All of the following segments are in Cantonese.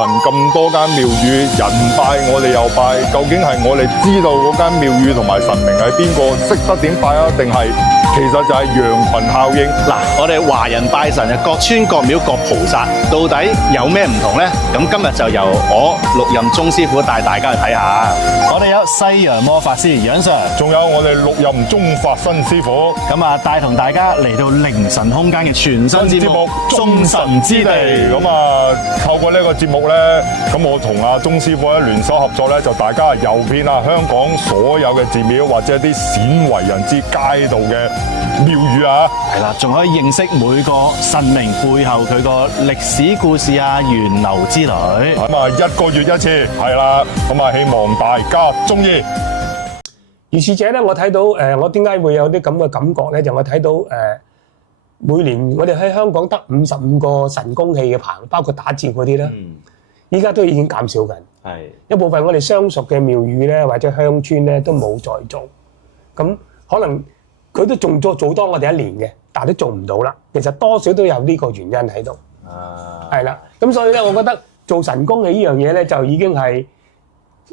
神咁多間廟宇，人拜我哋又拜，究竟係我哋知道嗰間廟宇同埋神明係邊個，識得點拜啊？定係其實就係羊群效應？嗱，我哋華人拜神嘅各村各廟各菩薩，到底有咩唔同呢？咁今日就由我陸任鐘師傅帶大家去睇下。我哋有西洋魔法師楊 Sir，仲有我哋陸任中法新師傅，咁啊帶同大家嚟到靈神空間嘅全新節目《眾神之地》。咁啊，透過呢個節目咧，咁我同阿鐘師傅咧聯手合作咧，就大家遊遍啊香港所有嘅寺廟或者一啲鮮為人知街道嘅廟宇啊，係啦，仲可以認識每個神明背後佢個歷史故事啊、源流之類。咁啊一個月一次，係啦，咁啊希望大家中意。如是者咧，我睇到我點解會有啲咁嘅感覺咧？就我睇到每年我哋喺香港得55個神功戲嘅棚，包括打醮嗰啲咧，依家都已經減少緊。係一部分我哋相熟嘅廟宇咧，或者鄉村咧，都冇再做。咁可能佢都仲做多我哋一年嘅，但係都做唔到啦。其實多少都有呢個原因喺度。係啦，咁所以咧，我覺得做神功戲呢樣嘢咧，就已經係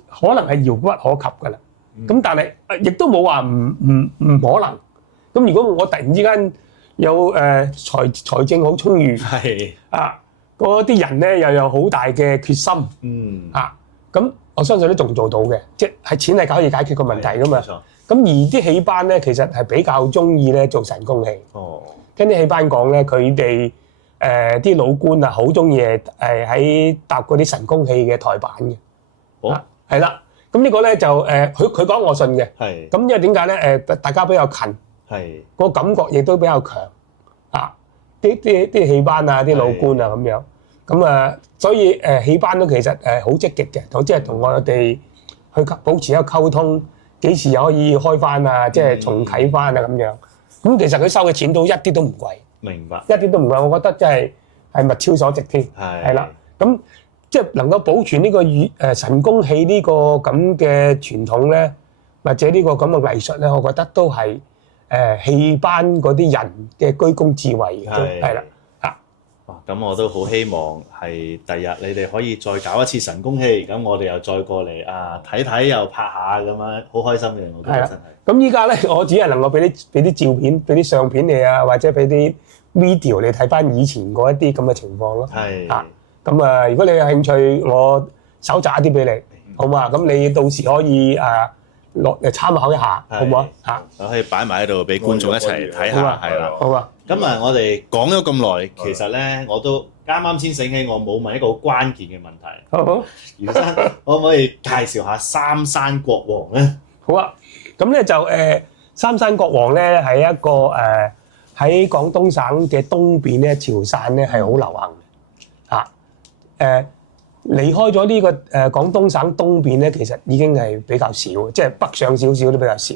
可能係遙不可及㗎啦。咁但係亦都冇話唔可能。咁如果我突然之間有財政好充裕，係啊嗰啲人咧又有好大嘅決心，咁我相信都仲做到嘅，即係錢係可以解決個問題㗎嘛。咁而啲戲班咧，其實係比較中意咧做神功戲。聽啲戲班講咧，佢哋啲老官啊，好中意喺搭嗰啲神功戲嘅台板嘅。係啦。咁呢個咧就佢講我信嘅。係。咁因為點解咧？大家比較近。係。個感覺亦都比較強。啲戲班啊，啲老官啊咁樣。咁啊，所以戲班都其實好積極嘅，即係同我哋去保持一個溝通，幾時又可以開翻啊？即係重啟翻啊咁樣。咁其實佢收嘅錢都一啲都唔貴。明白。一啲都唔貴，我覺得真係物超所值添。係啦。咁即係能夠保存呢個神功戲呢個咁嘅傳統咧，或者呢個咁嘅藝術咧，我覺得都係戲班嗰啲人嘅居功至偉嘅，係啦。咁我都好希望係第日你哋可以再搞一次神功戲，咁我哋又再過嚟睇睇又拍下咁樣，好開心嘅，我覺得真係。咁依家咧，我只係能夠俾啲照片、俾啲相片你啊，或者俾啲 video 你睇翻以前嗰一啲咁嘅情況咯。係。咁啊，如果你有興趣，我搜集一啲俾你，好嘛？咁你到時可以落嚟參考一下，好唔好啊？我可以擺埋喺度俾觀眾一齊睇下，係啦。好啊。咁我哋講咗咁耐，其實咧我都啱啱先醒起，我冇問一個好關鍵嘅問題。好，袁生可唔可以介紹下三山國王咧？好啊。咁咧就三山國王咧係一個喺廣東省嘅東邊咧，潮汕咧係好流行嘅。離開咗呢個廣東省東邊咧，其實已經係比較少，即係北上少少都比較少。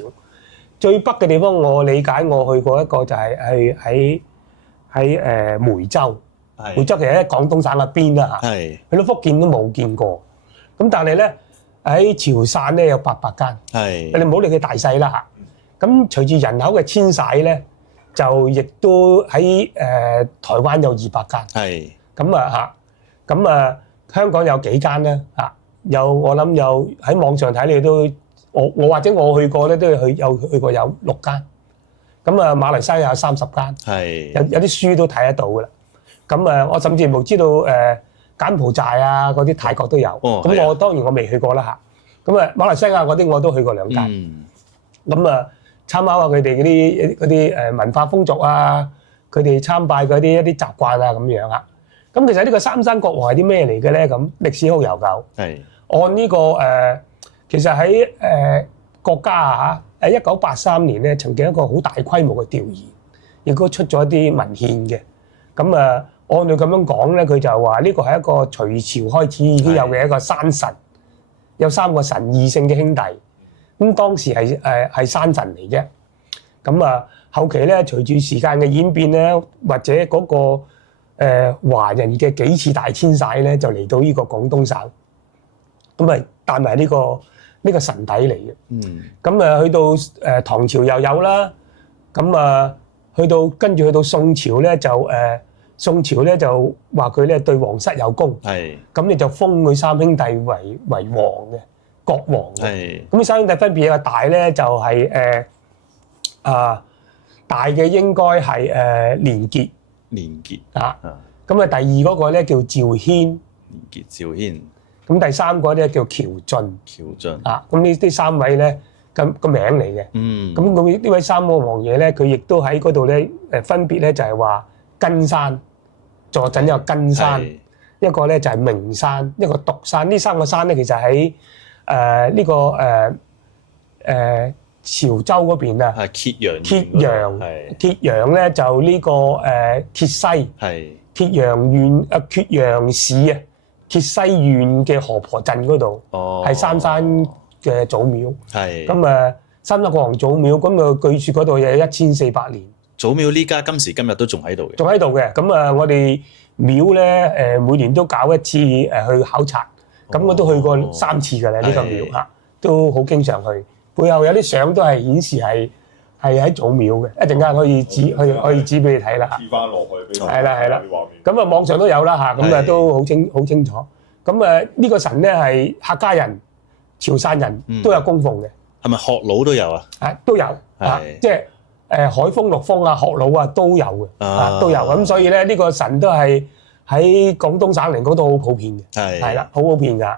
最北嘅地方，我理解我去過一個就係喺梅州。梅州其實喺廣東省嘅邊啦嚇。去到福建都冇見過。咁但係咧喺潮汕咧有800間。你唔好理佢大細啦嚇。咁隨住人口嘅遷徙咧，就亦都喺台灣有200間。咁啊嚇，咁啊香港有幾間咧嚇？我諗有喺網上睇你都。我或者我去過咧，都有去過有6間。咁啊，馬來西亞有30間，有啲書都睇得到噶啦。咁啊，我甚至乎知道柬埔寨啊嗰啲泰國都有。咁我當然我未去過啦嚇。咁啊，馬來西亞嗰啲我都去過2間。咁啊，參考下佢哋嗰啲文化風俗啊，佢哋參拜嗰啲一啲習慣啊咁樣啊。咁其實呢個三山國王係啲咩嚟嘅咧？咁歷史好悠久。按呢個其實喺國家啊嚇，1983年咧曾經一個好大規模嘅調研，亦都出咗一啲文獻嘅。咁啊，按佢咁樣講咧，佢就話呢個係一個隋朝開始已經有嘅一個山神，有3個神異性嘅兄弟。咁當時係山神嚟啫。咁啊，後期咧隨住時間嘅演變咧，或者嗰個華人嘅幾次大遷徙咧，就嚟到呢個廣東省。咁啊，帶埋呢個神體嚟嘅。咁啊，去到唐朝又有啦。咁啊，跟住去到宋朝咧，就宋朝咧就話佢咧對皇室有功，係咁你就封佢三兄弟為王嘅國王嘅。係咁呢三兄弟分別有個大咧就係大嘅應該係連傑連傑啊，咁啊第二嗰個咧叫趙軒，連傑趙軒咁第三個咧叫喬俊喬俊啊，咁呢三位咧個名嚟嘅。咁呢位三個王爺咧，佢亦都喺嗰度咧分別咧就係話根山坐鎮一個根山，一個咧就係名山，一個獨山。呢三個山咧其實喺呢個潮州嗰邊啊，係揭陽揭陽咧就呢個揭西揭陽縣揭陽市啊，揭西縣嘅河婆鎮嗰度，係三山嘅祖廟。咁三山國王祖廟，咁據説嗰度有1400年。祖廟呢家今時今日都仲喺度嘅，仲喺度嘅。咁我哋廟咧每年都搞一次去考察，咁我都去過3次㗎啦。呢個廟嚇都好經常去。背後有啲相都係顯示係喺祖廟嘅，一陣間可以指俾你睇啦。貼翻落去俾我。係啦。咁網上都有啦嚇，咁都好清楚。咁呢個神咧係客家人、潮汕人都有供奉嘅。係咪學佬都有啊？都有即係海豐、陸豐啊、學佬啊都有嘅，都有。咁所以咧呢個神都係喺廣東省嚟講都好普遍嘅，係啦，好普遍㗎。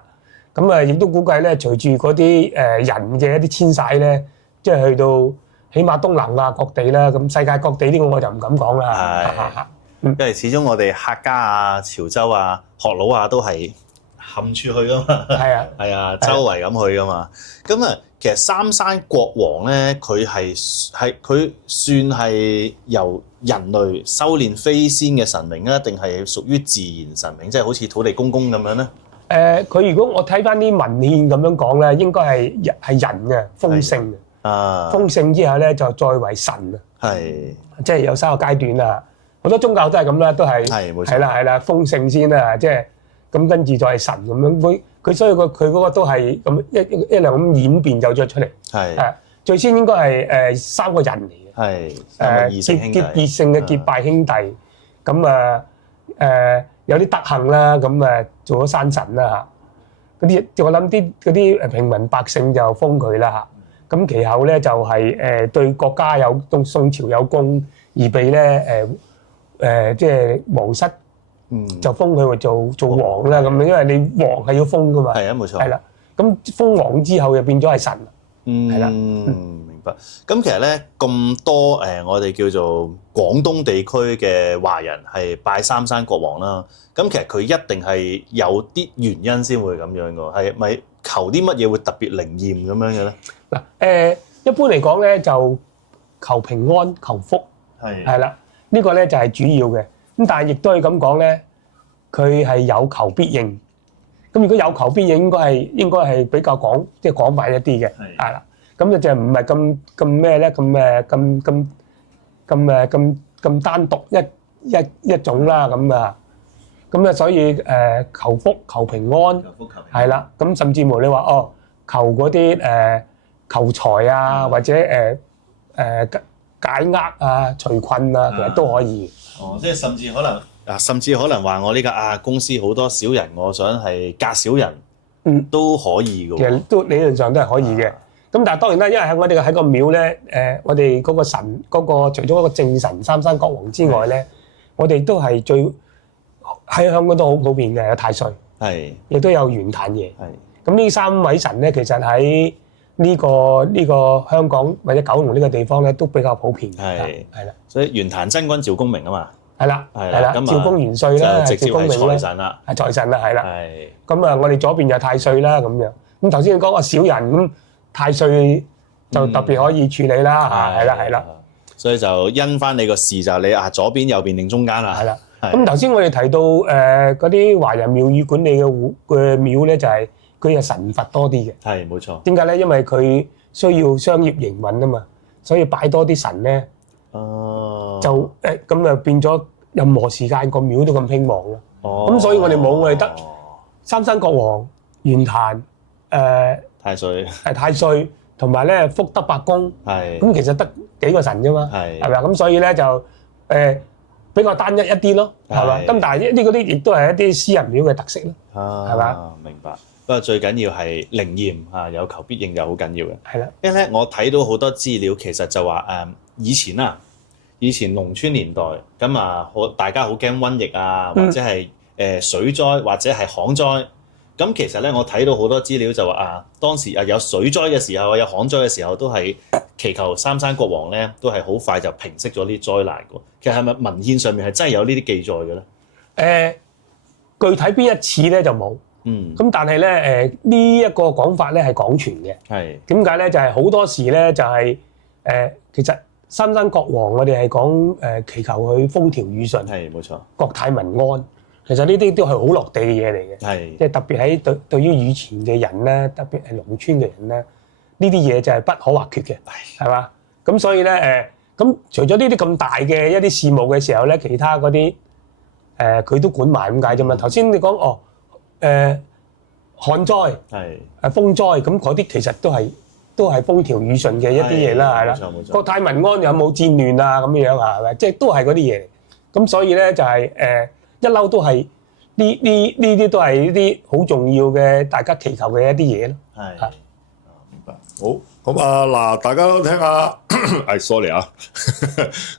咁亦都估計咧，隨住嗰啲人嘅一啲遷徙咧，即係去到起碼東南亞各地啦，咁世界各地呢個我就唔敢講啦。因為始終我哋客家啊、潮州啊、學佬啊都係冚住去㗎嘛，係啊，周圍咁去㗎嘛。咁啊，其實三山國王咧，佢算係由人類修煉飛仙嘅神明啊，定係屬於自然神明，即係好似土地公公咁樣咧？佢如果我睇翻啲文獻咁樣講咧，應該係人嘅封聖嘅，封聖之後咧就再為神啊，即係有3個階段啦。好多宗教都係咁啦，都係係啦，封聖先啦，即係咁跟住再係神咁樣。佢所以佢嗰個都係咁一兩咁演變就咗出嚟。最先應該係3個人嚟嘅，結聖嘅結拜兄弟，咁有啲德行啦，咁做咗山神啦嚇。嗰啲我諗嗰啲平民百姓就封佢啦嚇。咁其後咧就係對國家對宋朝有功，而被咧即係皇室就封佢為做王啦咁樣，因為你王係要封噶嘛。係啊，冇錯。係啦，咁封王之後就變咗係神。係啦。明白。咁其實咧咁多我哋叫做廣東地區嘅華人係拜三山國王啦。咁其實佢一定係有啲原因先會咁樣㗎，係咪求啲乜嘢會特別靈驗咁樣嘅咧？嗱一般嚟講咧就求平安、求福係啦，呢個咧就係主要嘅。咁但係亦都可以咁講咧，佢係有求必應。咁如果有求必應，應該係比較即係廣泛一啲嘅，係啦。咁就唔係咁咩咧？咁單獨一種啦，咁所以求福求平安係啦。咁甚至乎你話求嗰啲求財啊，或者解厄啊、除困啊，其實都可以。即係甚至可能話我呢個公司好多小人，我想係隔小人，都可以嘅。其實都理論上都係可以嘅。咁但係當然啦，因為我哋喺個廟咧，我哋嗰個神除咗嗰個正神三山國王之外咧，我哋都係喺香港都好普遍嘅，有太歲，亦都有玄壇爺。咁呢3位神咧，其實喺呢個香港或者九龍呢個地方咧，都比較普遍。係啦，所以玄壇真君趙公明啊嘛。係啦，趙公元帥啦，就直接係財神啦，係財神啦，係啦。咁我哋左邊就太歲啦，咁樣。咁頭先你講個小人咁，太歲就特別可以處理啦，係啦。所以就因翻你個事就你左邊、右邊定中間啦。係啦。咁頭先我哋提到嗰啲華人廟宇管理嘅廟咧，就係佢係神佛多啲嘅。係冇錯。點解咧？因為佢需要商業營運啊嘛，所以擺多啲神咧。就咁就變咗任何時間個廟都咁興旺啦。咁所以我哋冇，我哋得三山國王、玄壇、太歲同埋咧福德伯公。咁其實得幾個神啫嘛。係咪啊？咁所以咧就比較單一一啲咯，係嘛？咁但係嗰啲亦都係一啲私人廟嘅特色咯，係嘛？明白。不過最緊要係靈驗啊，有求必應就好緊要嘅。係啦，因為咧我睇到好多資料，其實就話以前農村年代咁啊，大家好驚瘟疫啊，或者係水災或者係旱災。咁其實咧，我睇到好多資料就話當時有水災嘅時候，有旱災嘅時候，都係祈求三山國王咧，都係好快就平息咗啲災難嘅。其實係咪文獻上面係真係有呢啲記載嘅咧？具體邊一次咧就冇。咁但係咧呢一個講法咧係廣傳嘅。係點解咧？就係好多時咧就係其實三山國王我哋係講祈求佢風調雨順，係冇錯，國泰民安。其實呢啲都係好落地嘅嘢嚟嘅，即係特別喺對於以前嘅人咧，特別係農村嘅人咧，呢啲嘢就係不可或缺嘅，係嘛？咁所以咧咁除咗呢啲咁大嘅一啲事務嘅時候咧，其他嗰啲佢都管埋咁解啫嘛。頭先你講旱災風災，咁嗰啲其實都係風調雨順嘅一啲嘢啦，係啦。國泰民安有冇戰亂啊？咁樣係咪？即係都係嗰啲嘢嚟。咁所以咧就係一嬲都係呢啲都係呢啲好重要嘅，大家祈求嘅一啲嘢咯。係，明白。好，咁嗱，大家都聽下，sorry 啊，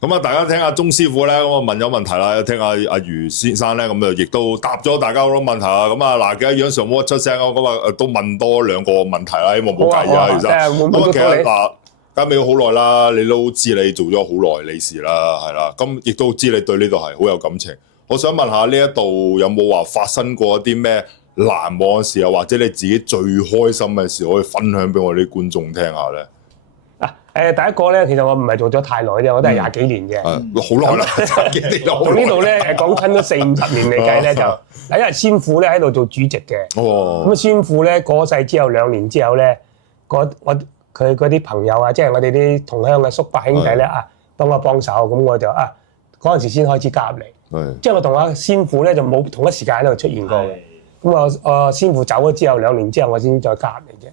咁大家聽下鐘師傅咧，咁我問咗問題啦，聽下阿余先生咧，咁就亦都答咗大家好多問題啦。咁嗱，記得楊上冇出聲啊，咁都問多2個問題啦，希望冇介意啊，其實。咁其實嗱，交尾好耐啦，你都知你做咗好耐理事啦，係啦，咁亦都知你對呢度係好有感情。我想問下呢一度有冇話發生過一啲咩難忘嘅時候，或者你自己最開心嘅事，可以分享俾我哋啲觀眾聽下咧？第一個咧，其實我唔係做咗太耐啫，我都係20幾年嘅。好耐啦，20幾年咯。從呢度咧講親都40-50年嚟計咧，就因為先父咧喺度做主席嘅。咁先父咧過世之後2年之後咧，佢嗰啲朋友啊，即係我哋啲同鄉嘅叔伯兄弟咧幫我幫手，咁我就嗰陣時先開始加入嚟。即係我同阿先父咧就冇同一時間喺度出現過嘅。咁我先父走咗之後2年之後，我先再加入嚟嘅。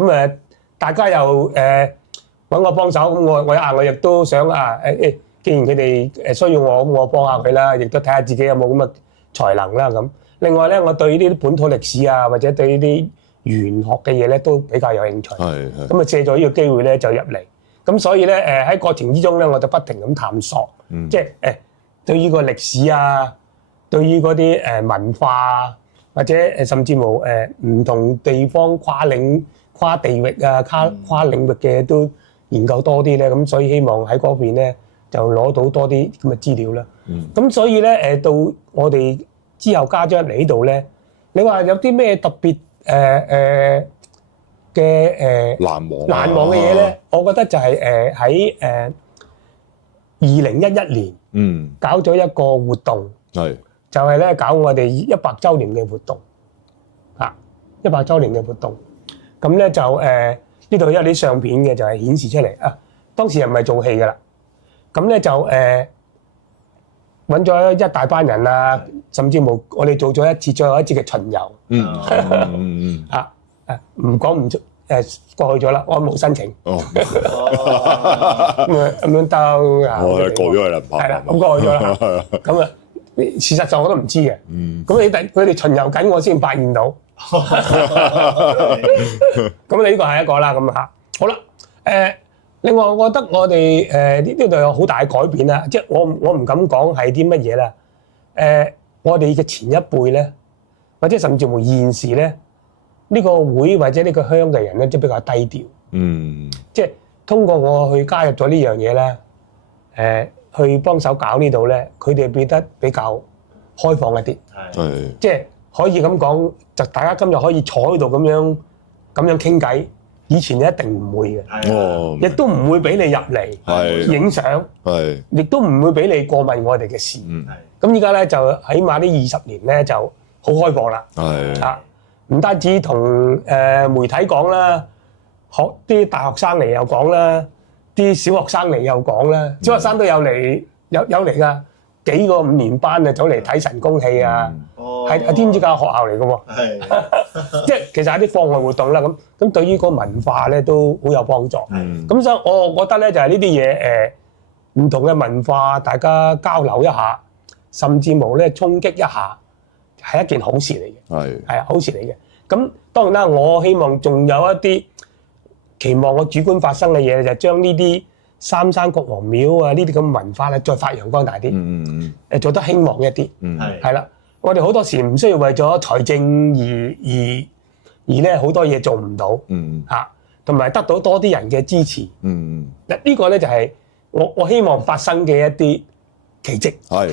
咁大家又揾我幫手，咁我亦都想既然佢哋需要我，咁我幫下佢啦，亦都睇下自己有冇咁嘅才能啦咁。另外咧，我對呢啲本土歷史啊，或者對呢啲玄學嘅嘢咧，都比較有興趣。咁借咗呢個機會咧，就入嚟。咁所以咧喺過程之中咧，我就不停咁探索，即係對於個歷史啊，對於嗰啲文化啊，或者甚至乎唔同地方跨地域啊、跨領域嘅都研究多啲咧，咁所以希望喺嗰邊咧就攞到多啲咁嘅資料啦。咁所以咧到我哋之後加咗嚟呢度咧，你話有啲咩特別嘅難忘嘅嘢咧？我覺得就係喺2011年搞咗一個活動，就係咧搞我哋100週年嘅活動，100週年嘅活動。咁咧就呢度有啲相片嘅，就係顯示出嚟當時又唔係做戲㗎啦。咁咧就揾咗一大班人啊，甚至乎我哋做咗一次最後一次嘅巡遊。唔講唔出過去咗啦，我冇申請。咁樣兜過咗去啦，係啦，咁過去咗啦。咁事實上我都唔知嘅。咁佢哋巡遊緊，我先發現到。咁你呢個係一個啦，咁好啦。另外我覺得我哋呢度有好大嘅改變啦，即係我唔敢講係啲乜嘢啦。我哋嘅前一輩咧，或者甚至乎現時咧，呢個會或者呢個鄉嘅人咧，都比較低調。即係通過我去加入咗呢樣嘢咧，去幫手搞呢度咧，佢哋變得比較開放一啲。即係可以咁講，就大家今日可以坐喺度咁樣傾偈。以前你一定唔會嘅，亦都唔會俾你入嚟影相，亦都唔會俾你過問我哋嘅事。咁依家咧就起碼呢20年咧就好開放啦。唔單止同媒體講啦，啲大學生嚟又講啦，啲小學生嚟又講啦，小學生都有嚟嚟㗎，幾個5年班啊走嚟睇神功戲啊，係天主教學校嚟㗎喎，即係其實係啲課外活動啦。咁對於個文化咧都好有幫助。咁所以我覺得咧就係呢啲嘢唔同嘅文化，大家交流一下，甚至乎咧衝擊一下，係一件好事嚟嘅。係啊，好事嚟嘅。咁當然啦，我希望仲有一啲期望我主觀發生嘅嘢，就係將呢啲三山國王廟啊呢啲咁嘅文化咧，再發揚光大啲。做得興旺一啲。係啦，我哋好多時唔需要為咗財政而咧好多嘢做唔到。同埋得到多啲人嘅支持。嗱呢個咧就係我希望發生嘅一啲奇蹟。好。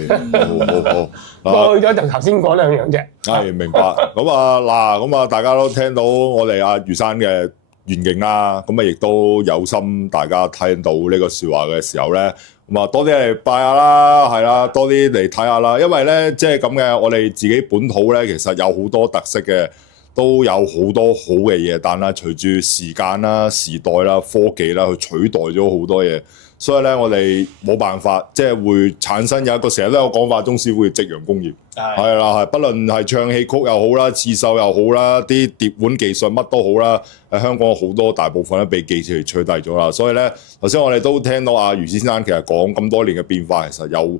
過去咗就頭先講兩樣啫。明白。咁啊，大家都聽到我哋阿余生嘅願景啦。咁啊，亦都有心大家聽到呢個説話嘅時候咧，咁啊多啲嚟拜下啦，係啦，多啲嚟睇下啦。因為咧，即係咁嘅，我哋自己本土咧，其實有好多特色嘅。都有好多好嘅嘢，但係隨住時間啦、時代啦、科技啦，去取代咗好多嘢，所以咧我哋冇辦法，即係會產生有一個成日都有講法，鐘師傅嘅夕陽工業，係啦，係，不論係唱戲曲又好啦、刺繡又好啦、啲碟碗技術乜都好啦，喺香港好多大部分都被技術取代咗啦，所以咧頭先我哋都聽到阿余先生其實講咁多年嘅變化，其實又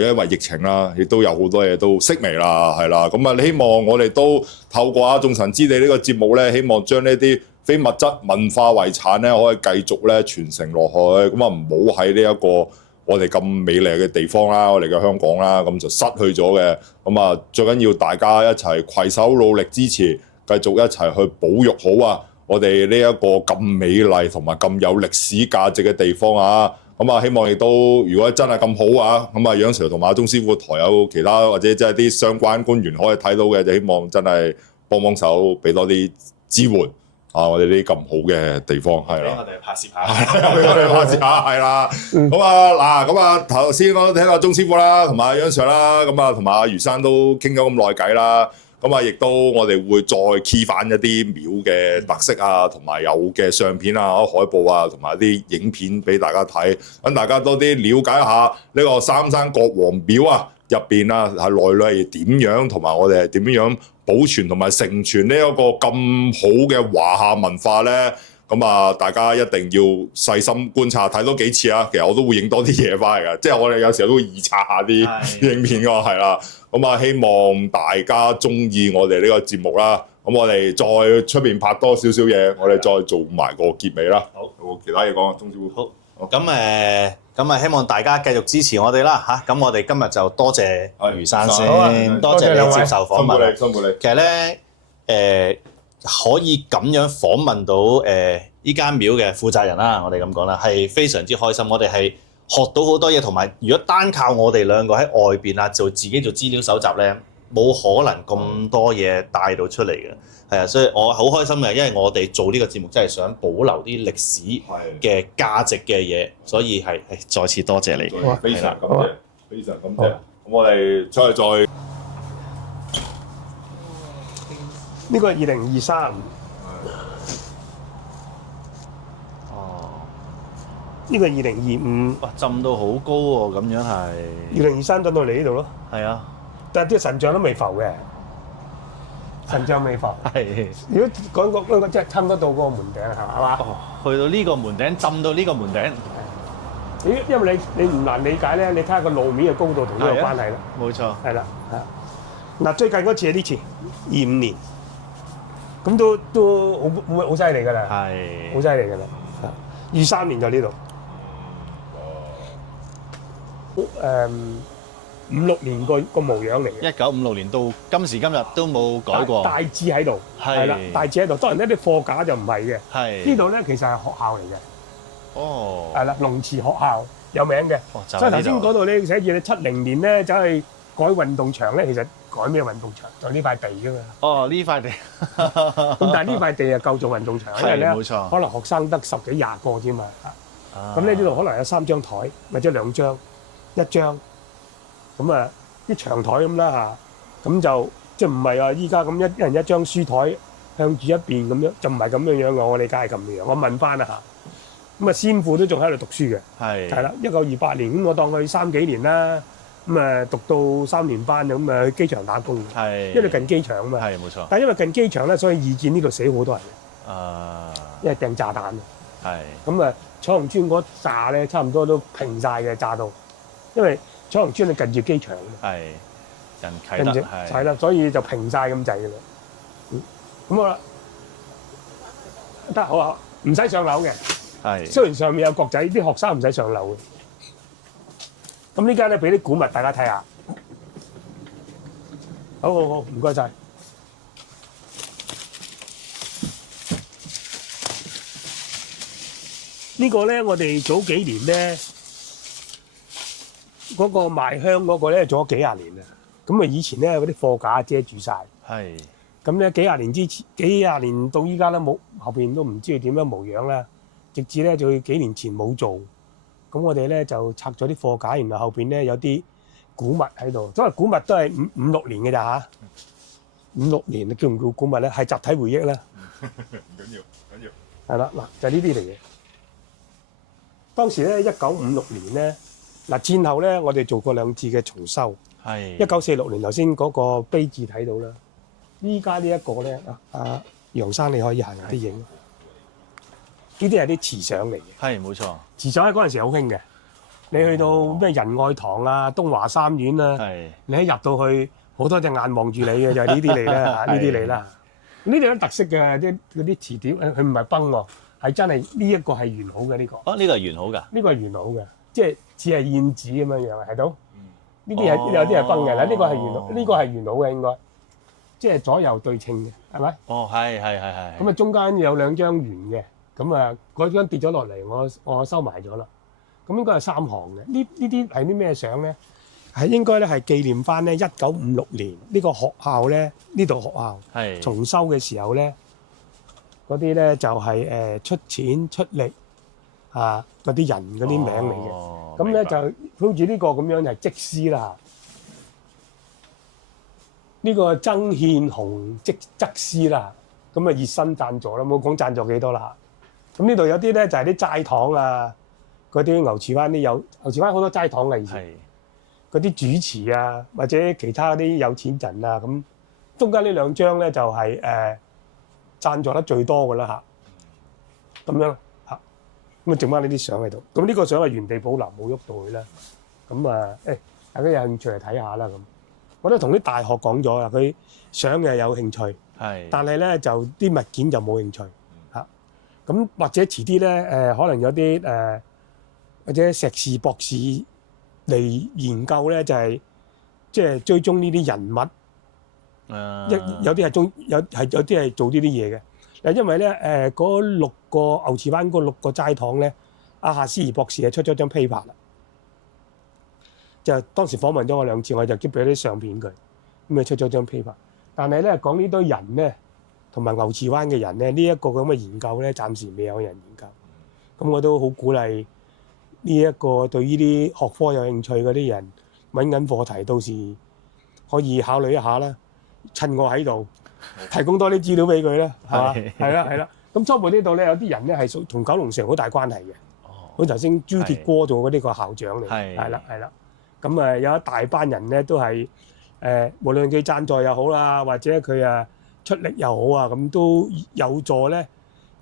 因為疫情啦，亦都有好多嘢都式微啦，係啦，咁啊希望我哋都透過阿眾神之地呢個節目咧，希望將呢啲非物質文化遺產咧，可以繼續咧傳承落去，咁啊唔好喺呢一個我哋咁美麗嘅地方啦，我哋嘅香港啦，咁就失去咗嘅，咁啊最緊要大家一齊攜手努力支持，繼續一齊去保育好啊我哋呢一個咁美麗同埋咁有歷史價值嘅地方啊！咁啊，希望亦都如果真係咁好啊，咁啊，楊 Sir 同埋阿鐘師傅台有其他或者即係啲相關官員可以睇到嘅，就希望真係幫手，俾多啲支援啊！我哋呢啲咁好嘅地方係啦，俾我哋拍攝下，俾我哋拍攝下係啦。咁啊嗱，咁啊頭先我都聽阿鐘師傅啦，同埋阿楊 Sir 啦，咁啊同埋阿余生都傾咗咁耐偈啦。咁啊，亦都我哋會再 key 翻一啲廟嘅特色啊，同埋有嘅相片啊、海報啊，同埋啲影片俾大家睇，等大家多啲了解一下呢個三山國王廟啊入邊啊係內裏係點樣，同埋我哋係點樣保存同埋承傳呢一個咁好嘅華夏文化咧。咁啊，大家一定要細心觀察，睇多幾次啊！其實我都會影多啲嘢翻嚟㗎，即係我哋有時候都會二刷下啲影片㗎，係啦。咁啊，希望大家中意我哋呢個節目啦。咁我哋再出邊拍多少少嘢，我哋再做埋個結尾啦。好，有冇其他嘢講啊？鐘師傅。好。咁希望大家繼續支持我哋啦嚇。咁我哋今日就多謝余生先，多謝你接受訪問。辛苦你。其實咧，可以咁樣訪問到呢間廟嘅負責人啦，我哋咁講啦，係非常之開心。我哋係學到好多嘢，同埋如果單靠我哋兩個喺外邊啊，自己做資料搜集咧，冇可能咁多嘢帶到出嚟嘅。係啊，所以我好開心嘅，因為我哋做呢個節目真係想保留啲歷史嘅價值嘅嘢，所以係再次多謝你。非常感謝，非常感謝。咁我哋出去再。呢個係2023。呢個係2025。哇！浸到好高喎，咁樣係。2023浸到嚟呢度咯。係啊。但係啲神像都未浮嘅。神像未浮。係。如果講個即係差唔多到嗰個門頂係嘛？哦，去到呢個門頂，浸到呢個門頂。因為你唔難理解咧，你睇下個路面嘅高度同呢個關係啦。冇錯。係啦，係。嗱，最近嗰次係呢次25年。咁都好犀利㗎啦，係好犀利㗎啦。23年就呢度，56年個模樣嚟嘅。1956年到今時今日都冇改過。大致喺度，係啦，大致喺度。當然呢啲貨架就唔係嘅。係呢度咧，其實係學校嚟嘅。哦，係啦，龍池學校有名嘅。所以頭先嗰度咧寫住你70年咧走去改運動場咧，其實。改咩運動場？就呢塊地㗎嘛。哦，呢塊地。咁但係呢塊地啊夠做運動場，因為咧可能學生得10幾20個啫嘛。咁呢度可能有3張台或者2張、1張。咁啊啲長台咁啦嚇，咁就即係唔係話依家咁一人一張書台向住一邊咁樣，就唔係咁樣樣嘅。我理解係咁樣。我問翻啦嚇。咁啊先父都仲喺度讀書嘅。係。係啦，1928年咁我當佢3幾年啦。咁啊，讀到3年班咁啊，去機場打工。係，因為近機場啊嘛。係，冇錯。但係因為近機場咧，所以二戰呢度死好多人嘅。因為掟炸彈啊。係。咁啊，彩虹村嗰炸咧，差唔多都平晒嘅炸到，因為彩虹村係近住機場嘅。係。人啟德係啦，所以就平晒咁滯嘅啦。咁好啦，得好啊，唔使上樓嘅。係。雖然上面有角仔，啲學生唔使上樓嘅。咁呢間咧俾啲古物大家睇下。好，唔該晒。呢個咧，我哋早幾年咧，嗰個賣香嗰個咧做咗幾廿年啦。咁啊，以前咧嗰啲貨架遮住晒。係。咁咧幾廿年到依家咧冇，後邊都唔知佢點樣模樣啦。直至咧就幾年前冇做，咁我哋咧就拆咗啲貨架，然後後邊咧有啲古物喺度。所謂古物都係五六年嘅咋嚇，5、6年叫唔叫古物咧？係集體回憶啦。唔緊要，緊要。係啦，嗱就係呢啲嚟嘅。當時咧1956年咧，嗱戰後咧我哋做過2次嘅重修。係。1946年頭先嗰個碑誌睇到啦。依家呢一個咧，楊生你可以行下啲影。呢啲係啲瓷相嚟嘅。係冇錯。瓷相喺嗰陣時好興嘅。你去到咩仁愛堂啊、東華三院啊，你一入到去，好多隻眼望住你嘅，就係呢啲嚟啦，呢啲嚟啦。呢啲有特色嘅，嗰啲瓷碟，佢唔係崩喎，係真係呢一個係完好嘅呢個。哦，呢個係完好㗎。呢個係完好嘅，即係似係燕子咁樣樣，睇到？呢啲係有啲係崩嘅啦，呢個係完好，呢個係完好嘅應該，即係左右對稱嘅，係咪？哦，係。咁啊，中間有2張圓嘅。咁啊，嗰張跌咗落嚟，我收埋咗啦。咁應該係3行嘅。呢啲係啲咩相咧？係應該咧係紀念翻咧1956年呢個學校咧，呢度學校重修嘅時候咧，嗰啲咧就係出錢出力嗰啲人嗰啲名嚟嘅。咁咧就好似呢個咁樣係則師啦。呢個曾憲雄則師啦。咁啊熱心贊助啦，冇講贊助幾多啦。咁呢度有啲咧就係啲齋堂啊，嗰啲牛池灣啲有牛池灣好多齋堂嘅以前，嗰啲主持啊或者其他啲有錢人啊，咁中間呢2張咧就係贊助得最多嘅啦嚇，咁樣嚇，咁啊剩翻呢啲相喺度，咁呢個相係原地保留冇喐到佢啦，咁啊大家有興趣嚟睇下啦咁，我都同啲大學講咗啦，佢相嘅有興趣，但係咧就啲物件就冇興趣。咁或者遲啲咧，可能有啲或者碩士博士嚟研究咧，就係即係追蹤呢啲人物。有啲係有啲係做呢啲嘢嘅。嗱，因為咧嗰6個牛池灣嗰6個齋堂咧，阿夏思怡博士係出咗張 paper 啦。就當時訪問咗我2次，我就寄俾啲相片佢，咁啊出咗張 paper。但係咧講呢堆人咧，同埋牛池灣嘅人咧，呢一個咁嘅研究咧，暫時未有人研究。咁我都好鼓勵呢一個對呢啲學科有興趣嗰啲人揾緊課題，到時可以考慮一下啦。趁我喺度，提供多啲資料俾佢啦，係嘛？係啦。咁初步呢度咧，有啲人咧係同九龍城好大關係嘅。佢頭先朱鐵哥做嗰啲個校長嚟，係啦。咁有一大班人咧都係無論佢贊助又好啦，或者佢出力又好啊，咁都有助咧，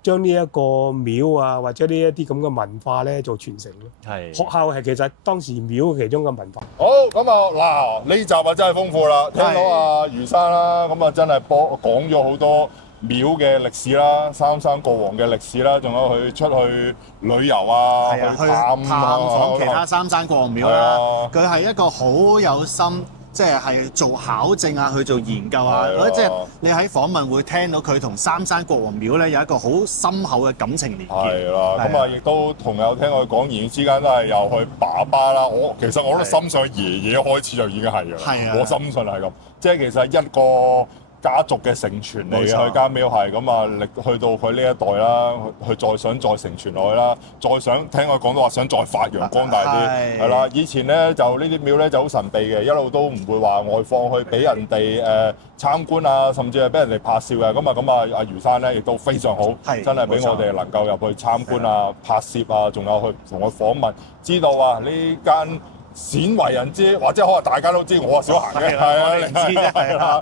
將呢一個廟啊，或者呢一啲咁嘅文化咧做傳承咯。學校係其實當時廟其中嘅文化。好，咁嗱呢集真係豐富啦，聽到余生啦，咁真係講咗好多廟嘅歷史啦，三山國王嘅歷史啦，仲有佢出去旅遊去探訪其他三山國王廟啦。佢係一個好有心。即係做考證啊，去做研究啊，或者即係你喺訪問會聽到佢同三山國王廟咧有一個好深厚嘅感情連結。係啦，咁亦都同有聽佢講言語之間都係由佢爸爸啦。其實我都深信爺爺開始就已經係㗎，我深信係咁。即係其實一個家族嘅承傳嚟嘅，佢間廟係咁去到佢呢一代啦，佢再想再承傳落去啦，再想聽佢講到話想再發揚光大啲，係啦。以前咧就呢啲廟咧就好神秘嘅，一路都唔會話外放去俾人哋參觀啊，甚至係俾人哋拍攝嘅。咁阿余生咧亦都非常好，真係俾我哋能夠入去參觀啊、拍攝啊，仲有去同佢訪問，知道呢間鮮為人知，或者可能大家都知，我少行嘅，我哋唔知啫，係啦。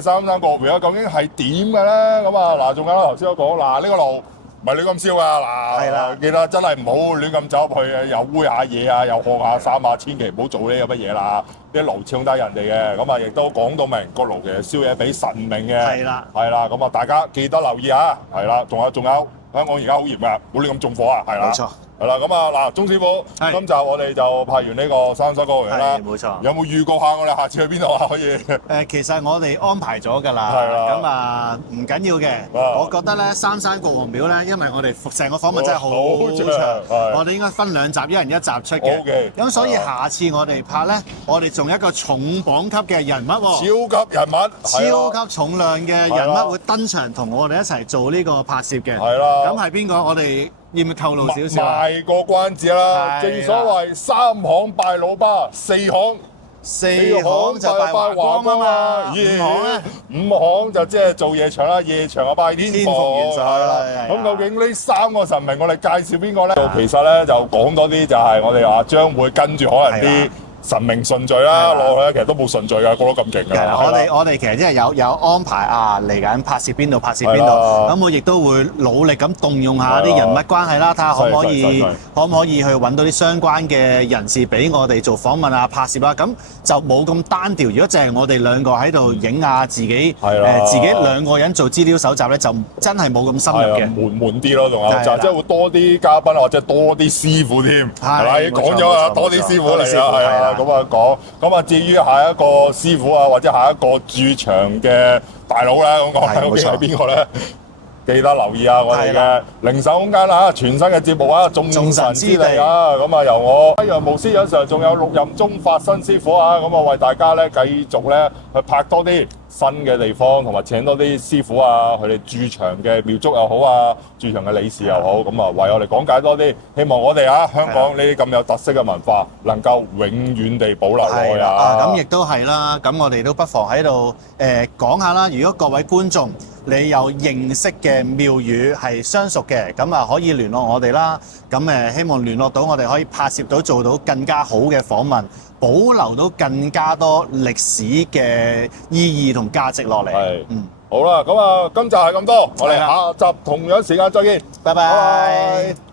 三山國廟究竟係點嘅咧？咁嗱，仲有頭先我講呢個路唔係亂咁燒啊！嗱，係啦記得真係唔好亂咁走入去啊！又煨下嘢啊，又學下衫啊，千祈唔好做呢咁嘅嘢啦！啲爐搶低人哋嘅，咁啊亦都講到明個爐其實燒嘢俾神明嘅，係啦，係啦，咁啊大家記得留意啊，係啦，仲有香港而家好嚴㗎，唔好亂咁縱火啊，係啦，冇錯。係啦，咁啊嗱，鐘師傅，今集我哋就拍完呢個三山國王啦，係冇錯。有冇預告下我哋下次去邊度啊？可以？其實我哋安排咗㗎啦，係啦咁啊唔緊要嘅。我覺得咧三山國王廟咧，因為我哋成個訪問真係好長，我哋應該分2集，一人1集出嘅。OK，咁所以下次我哋拍咧，我哋仲有一個重磅級嘅人物喎，超級人物，超級重量嘅人物會登場同我哋一齊做呢個拍攝嘅。係啦。咁係邊個？我哋要唔要透露少少啊？賣個關子啦，正所謂3行拜老爸，4行就拜華光啊嘛，5行咧，5行就即係做夜場啦，夜場啊拜天父元帥啦。咁究竟呢3個神明我哋介紹邊個咧？其實咧就講多啲，就係我哋話將會跟住可能啲神明順序啦落去，其實都冇順序㗎，過得咁勁㗎。我哋其實即係有安排啊，嚟緊拍攝邊度，咁我亦都會努力咁動用下啲人物關係啦，睇下可唔可以去揾到啲相關嘅人士俾我哋做訪問啊、拍攝啊，咁就冇咁單調。如果淨係我哋兩個喺度影下自己，自己2個人做資料搜集咧，就真係冇咁深入嘅，悶啲咯，仲有就即係會多啲嘉賓或者多啲師傅添，係咪？講咗啊，多啲師傅嚟啊，係啊。咁啊講，咁啊至於下一個師傅啊，或者下一個駐場嘅大佬咧，咁講究竟係邊個咧？記得留意啊！我哋嘅零售空間啦，全新嘅節目啊，眾神之地啊，咁啊由我一樣無私有時候，仲有6任中法新師傅啊，咁啊為大家咧繼續咧去拍多啲新嘅地方，同埋請多啲師傅啊，佢哋駐場嘅廟祝又好啊，駐場嘅理事又好，咁啊為我哋講解多啲，希望我哋香港呢啲咁有特色嘅文化能夠永遠地保留落去啊！咁亦都係啦，咁我哋都不妨喺度講下啦。如果各位觀眾你有認識嘅廟宇係相熟嘅，咁啊可以聯絡我哋啦。咁希望聯絡到我哋可以拍攝到做到更加好嘅訪問，保留到更加多歷史嘅意義同價值落嚟。好啦，咁啊今集係咁多，我哋下集同樣時間再見，拜拜。